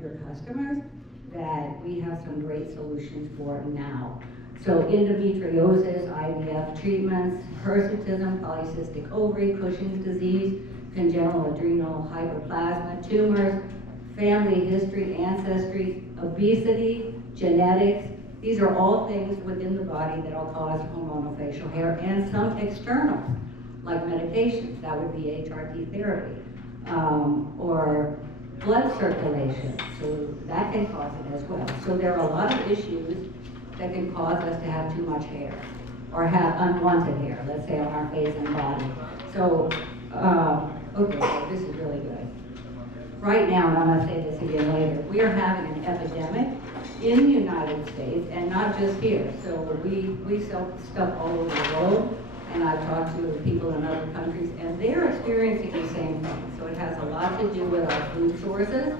your customers that we have some great solutions for now. So endometriosis, IVF treatments, hirsutism, polycystic ovary, Cushing's disease, congenital adrenal hyperplasma, tumors, family history, ancestry, obesity, genetics. These are all things within the body that will cause hormonal facial hair, and some external, like medications. That would be HRT therapy, or blood circulation. So that can cause it as well. So there are a lot of issues that can cause us to have too much hair, or have unwanted hair, let's say on our face and body. So, okay, so this is really good. Right now, and I'm going to say this again later, we are having an epidemic in the United States, and not just here. So we sell stuff all over the world, and I've talked to people in other countries, and they're experiencing the same thing. So it has a lot to do with our food sources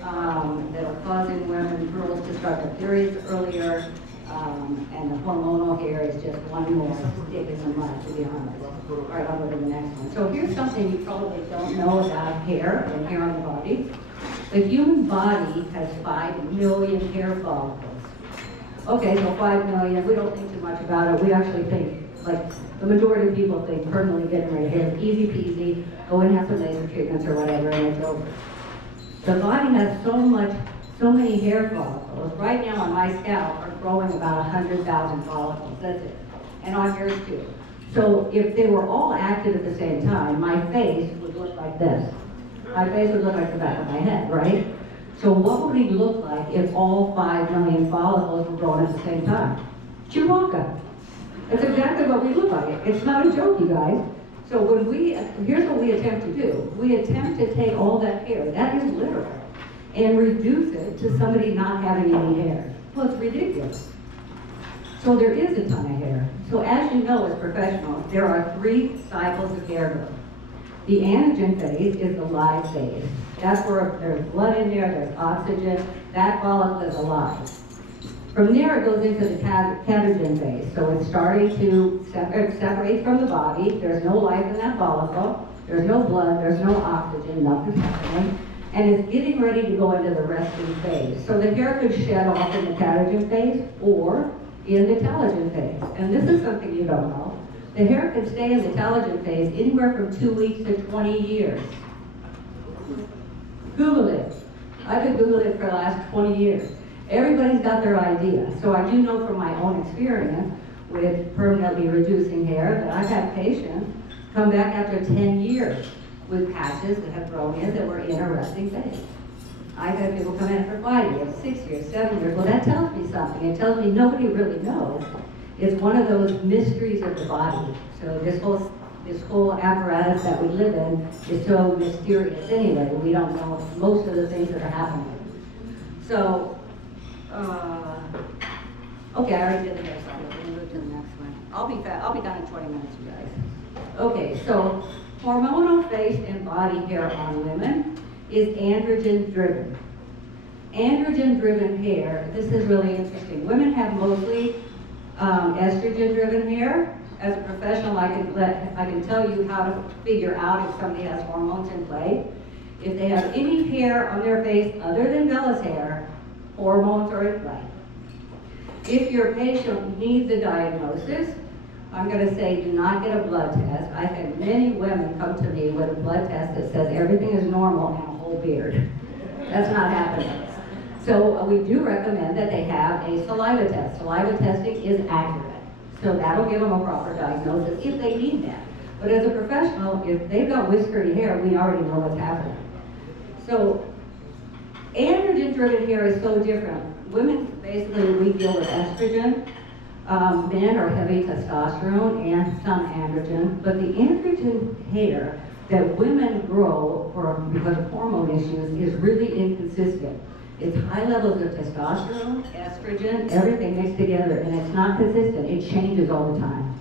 that are causing women, girls to start their periods earlier, and the hormonal hair is just one more stick in the mud, to be honest. All right, I'll go to the next one. So here's something you probably don't know about hair and hair on the body. The human body has 5 million hair follicles. Okay, so 5 million, we don't think too much about it. We actually think, like the majority of people think, permanently getting rid of hair is easy peasy, go and have some laser treatments or whatever, and it's over. The body has so many hair follicles. Right now on my scalp are growing about 100,000 follicles, that's it. And on yours too. So if they were all active at the same time, my face would look like this. My face would look like the back of my head, right? So what would he look like if all 5 million follicles were growing at the same time? Chewbacca. That's exactly what we look like. It's not a joke, you guys. So here's what we attempt to do. We attempt to take all that hair, that is literal, and reduce it to somebody not having any hair. Well, it's ridiculous. So there is a ton of hair. So as you know as professionals, there are 3 cycles of hair growth. The anagen phase is the live phase. That's where there's blood in there, there's oxygen, that follicle is alive. From there it goes into the catagen phase. So it's starting to separate from the body. There's no life in that follicle. There's no blood, there's no oxygen, nothing's happening. And it's getting ready to go into the resting phase. So the hair could shed off in the catagen phase or in the telogen phase. And this is something you don't know. The hair can stay in the telogen phase anywhere from 2 weeks to 20 years. Google it. I've been Googling it for the last 20 years. Everybody's got their idea. So I do know from my own experience with permanently reducing hair that I've had patients come back after 10 years with patches that have grown in that were in a resting phase. I've had people come in for 5 years, 6 years, 7 years. Well, that tells me something. It tells me nobody really knows. It's one of those mysteries of the body. So this whole apparatus that we live in is so mysterious anyway. We don't know most of the things that are happening. So, okay, I already did the hair side. We're gonna move to the next one. I'll be done in 20 minutes, you guys. Okay, so hormonal face and body hair on women is androgen driven. Androgen driven hair, this is really interesting. Women have mostly estrogen driven hair. As a professional, I can tell you how to figure out if somebody has hormones in play. If they have any hair on their face other than vellus hair, hormones are in play. If your patient needs a diagnosis, I'm going to say do not get a blood test. I've had many women come to me with a blood test that says everything is normal and a whole beard. That's not happening. So we do recommend that they have a saliva test. Saliva testing is accurate. So that'll give them a proper diagnosis if they need that. But as a professional, if they've got whiskery hair, we already know what's happening. So androgen-driven hair is so different. Women, basically, we deal with estrogen. Men are heavy testosterone and some androgen. But the androgen hair that women grow because of hormone issues is really inconsistent. It's high levels of testosterone, estrogen, everything mixed together, and it's not consistent. It changes all the time.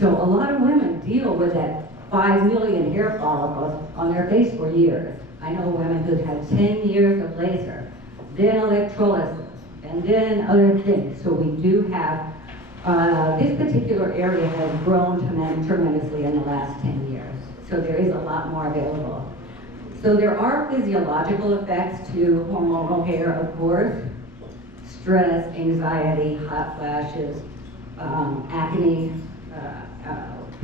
So a lot of women deal with that 5 million hair follicles on their face for years. I know women who've had 10 years of laser, then electrolysis, and then other things. So we do have, this particular area has grown tremendously in the last 10 years. So there is a lot more available. So there are physiological effects to hormonal hair, of course. Stress, anxiety, hot flashes, acne,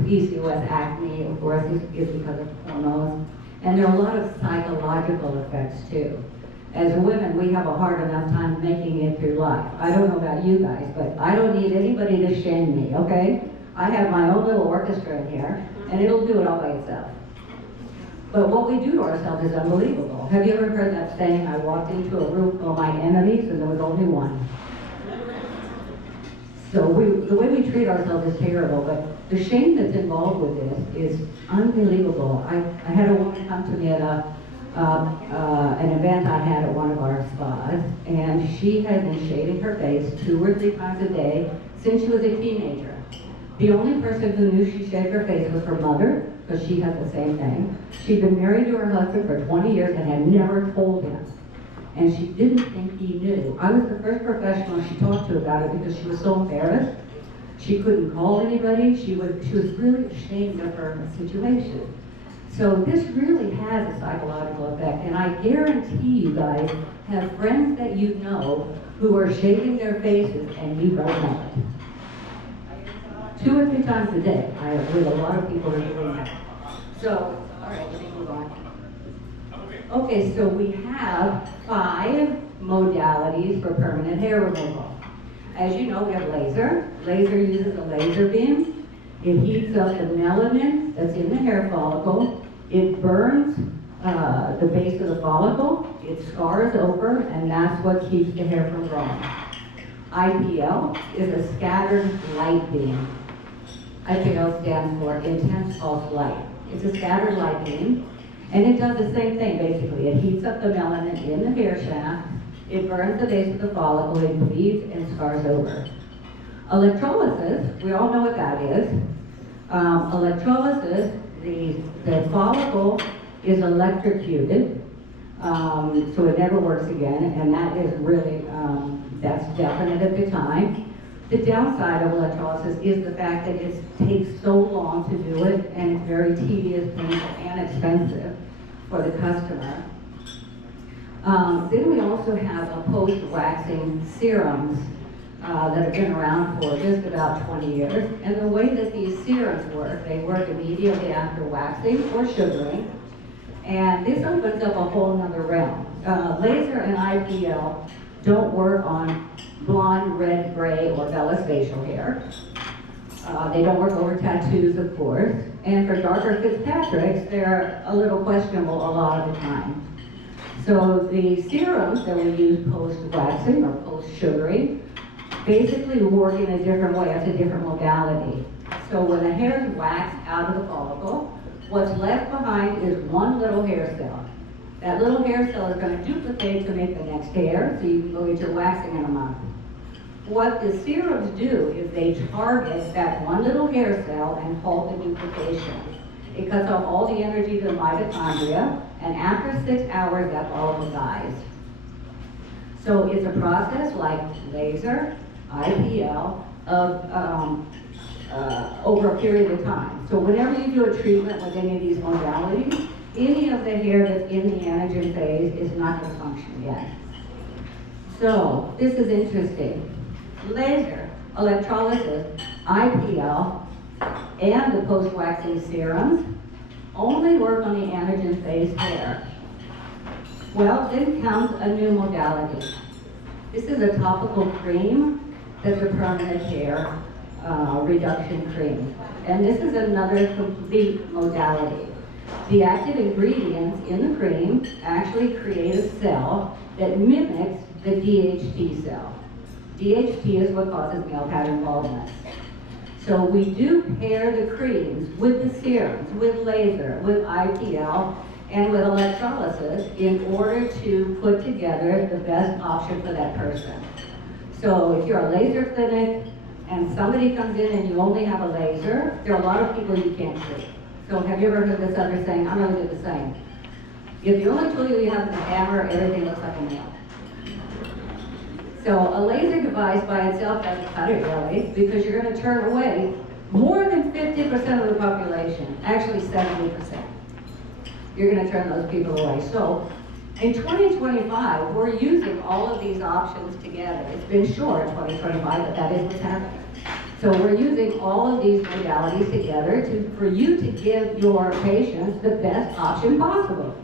PCOS acne, of course, is because of hormones. And there are a lot of psychological effects too. As women, we have a hard enough time making it through life. I don't know about you guys, but I don't need anybody to shame me, okay? I have my own little orchestra in here, and it'll do it all by itself. But what we do to ourselves is unbelievable. Have you ever heard that saying, I walked into a room full of my enemies and there was only one? So the way we treat ourselves is terrible, but the shame that's involved with this is unbelievable. I had a woman come to me at an event I had at one of our spas, and she had been shaving her face 2 or 3 times a day since she was a teenager. The only person who knew she shaved her face was her mother, because she had the same thing. She'd been married to her husband for 20 years and had never told him. And she didn't think he knew. I was the first professional she talked to about it because she was so embarrassed. She couldn't call anybody. She was really ashamed of her situation. So this really has a psychological effect, and I guarantee you guys have friends that you know who are shaving their faces and you don't know it. 2 or 3 times a day. I have with a lot of people who are doing that. So, all right, let me move on. Okay, so we have 5 modalities for permanent hair removal. As you know, we have laser. Laser uses a laser beam. It heats up the melanin that's in the hair follicle. It burns the base of the follicle. It scars over, and that's what keeps the hair from growing. IPL is a scattered light beam. IPL stands for intense pulse light. It's a scattered light beam, and it does the same thing basically. It heats up the melanin in the hair shaft. It burns the base of the follicle. It bleeds and scars over. Electrolysis, we all know what that is. Electrolysis, the follicle is electrocuted, so it never works again, and that is really, that's definite at the time. The downside of electrolysis is the fact that it takes so long to do it, and it's very tedious, painful, and expensive for the customer. Then we also have a post-waxing serums that have been around for just about 20 years. And the way that these serums work, they work immediately after waxing or sugaring. And this opens up a whole nother realm. Laser and IPL don't work on blonde, red, gray, or vellus facial hair. They don't work over tattoos, of course. And for darker Fitzpatricks, they're a little questionable a lot of the time. So the serums that we use post-waxing or post-sugaring basically work in a different way. It's a different modality. So when the hair is waxed out of the follicle, what's left behind is one little hair cell. That little hair cell is going to duplicate to make the next hair, so you can go get your waxing in a month. What the serums do is they target that one little hair cell and halt the duplication. It cuts off all the energy to the mitochondria, and after 6 hours, that follicle dies. So it's a process like laser, IPL, of over a period of time. So whenever you do a treatment with any of these modalities, any of the hair that's in the anagen phase is not going to function yet. So this is interesting. Laser, electrolysis, IPL, and the post-waxing serums only work on the anagen phase hair. Well, then comes a new modality. This is a topical cream that's a permanent hair reduction cream. And this is another complete modality. The active ingredients in the cream actually create a cell that mimics the DHT cell. DHT is what causes male pattern baldness. So we do pair the creams with the serums, with laser, with IPL, and with electrolysis in order to put together the best option for that person. So if you're a laser clinic and somebody comes in and you only have a laser, there are a lot of people you can't treat. So have you ever heard this other saying, I'm going to do the same. If the only tool you have is a hammer, everything looks like a nail. So a laser device by itself doesn't cut it really, because you're going to turn away more than 50% of the population, actually 70%. you're gonna turn those people away. So in 2025, we're using all of these options together. It's been short, 2025, but that is what's happening. So we're using all of these modalities together for you to give your patients the best option possible.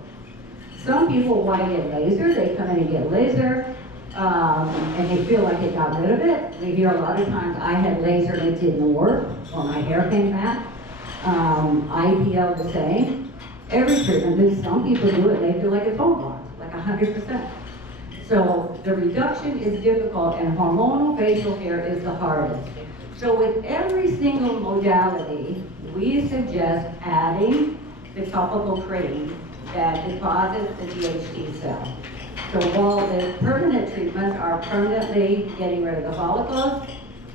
Some people want to get laser, they come in and get laser, and they feel like they got rid of it. We hear a lot of times, I had laser and it didn't work, or my hair came back. IPL the same. Every treatment, and some people do it, they feel like it's home blocked, like 100%. So the reduction is difficult, and hormonal facial hair is the hardest. So with every single modality, we suggest adding the topical cream that deposits the DHT cell. So while the permanent treatments are permanently getting rid of the follicles,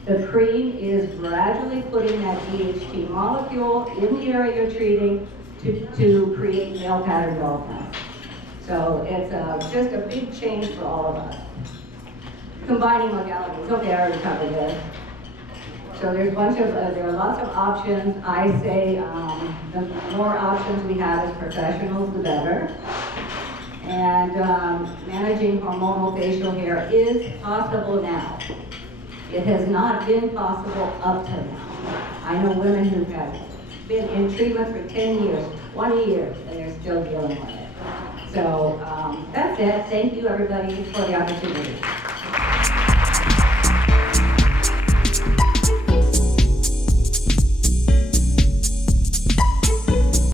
the cream is gradually putting that DHT molecule in the area you're treating to create male pattern baldness. So it's just a big change for all of us. Combining modalities, okay, I already covered this. So there's a bunch of, there are lots of options. I say the more options we have as professionals, the better. And managing hormonal facial hair is possible now. It has not been possible up to now. I know women who have been in treatment for 10 years, 20 years, and they're still dealing with it. So that's it. Thank you, everybody, for the opportunity.